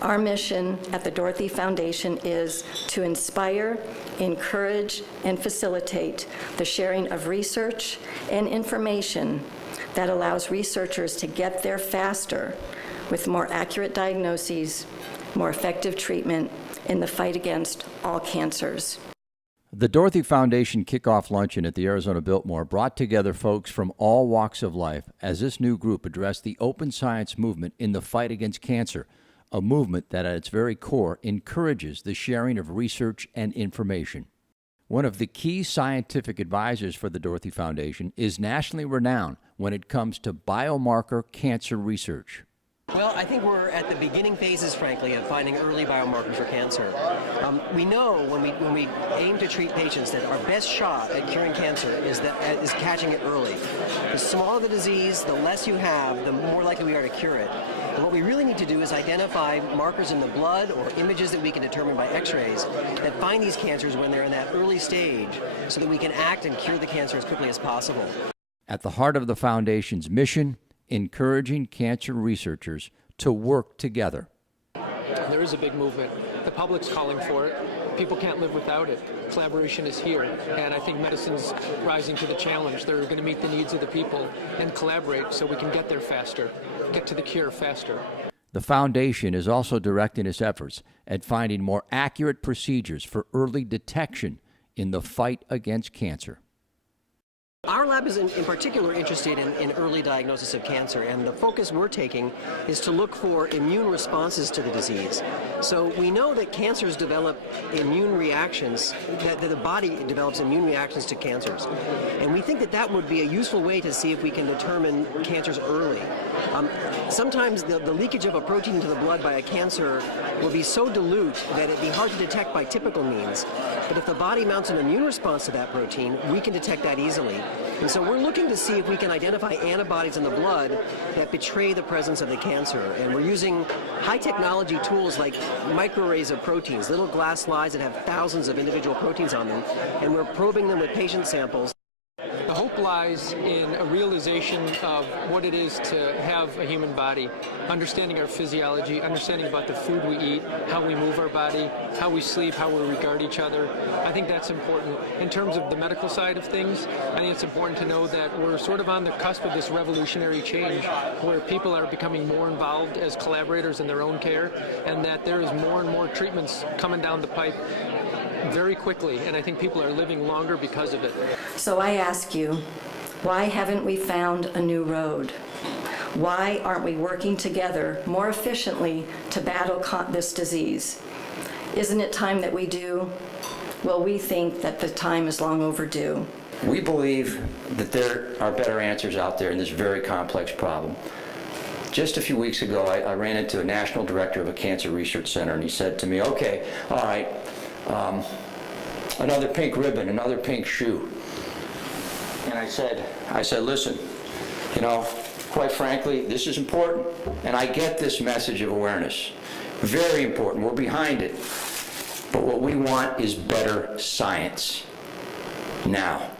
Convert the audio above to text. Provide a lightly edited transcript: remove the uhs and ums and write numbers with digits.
Our mission at the Dorothy Foundation is to inspire, encourage, and facilitate the sharing of research and information that allows researchers to get there faster with more accurate diagnoses, more effective treatment in the fight against all cancers. The Dorothy Foundation Kick-off Luncheon at the Arizona Biltmore brought together folks from all walks of life as this new group addressed the open science movement in the fight against cancer, a movement that at its very core encourages the sharing of research and information. One of the key scientific advisors for the Dorothy Foundation is nationally renowned when it comes to biomarker cancer research. Well, I think we're at the beginning phases, frankly, of finding early biomarkers for cancer. We know when we aim to treat patients that our best shot at curing cancer is catching it early. The smaller the disease, the less you have, the more likely we are to cure it. And what we really need to do is identify markers in the blood or images that we can determine by x-rays that find these cancers when they're in that early stage so that we can act and cure the cancer as quickly as possible. At the heart of the Foundation's mission, encouraging cancer researchers to work together. There is a big movement. The public's calling for it. People can't live without it. Collaboration is here, and I think medicine's rising to the challenge. They're going to meet the needs of the people and collaborate so we can get there faster, get to the cure faster. The Foundation is also directing its efforts at finding more accurate procedures for early detection in the fight against cancer. Our lab is in particular interested in early diagnosis of cancer, and the focus we're taking is to look for immune responses to the disease. So we know that cancers develop immune reactions, that the body develops immune reactions to cancers. And we think that that would be a useful way to see if we can determine cancers early. Sometimes the leakage of a protein into the blood by a cancer will be so dilute that it'd be hard to detect by typical means. But if the body mounts an immune response to that protein, we can detect that easily. And so we're looking to see if we can identify antibodies in the blood that betray the presence of the cancer. And we're using high technology tools like microarrays of proteins, little glass slides that have thousands of individual proteins on them, and we're probing them with patient samples. The hope lies in a realization of what it is to have a human body, understanding our physiology, understanding about the food we eat, how we move our body, how we sleep, how we regard each other. I think that's important. In terms of the medical side of things, I think it's important to know that we're sort of on the cusp of this revolutionary change where people are becoming more involved as collaborators in their own care, and that there is more and more treatments coming down the pipe very quickly, and I think people are living longer because of it. So I ask you, why haven't we found a new road? Why aren't we working together more efficiently to battle this disease? Isn't it time that we do? Well, we think that the time is long overdue. We believe that there are better answers out there in this very complex problem. Just a few weeks ago, I ran into a national director of a cancer research center, and he said to me, okay, all right, another pink ribbon, another pink shoe. And I said, listen, you know, quite frankly, this is important, and I get this message of awareness. Very important, we're behind it. But what we want is better science, now.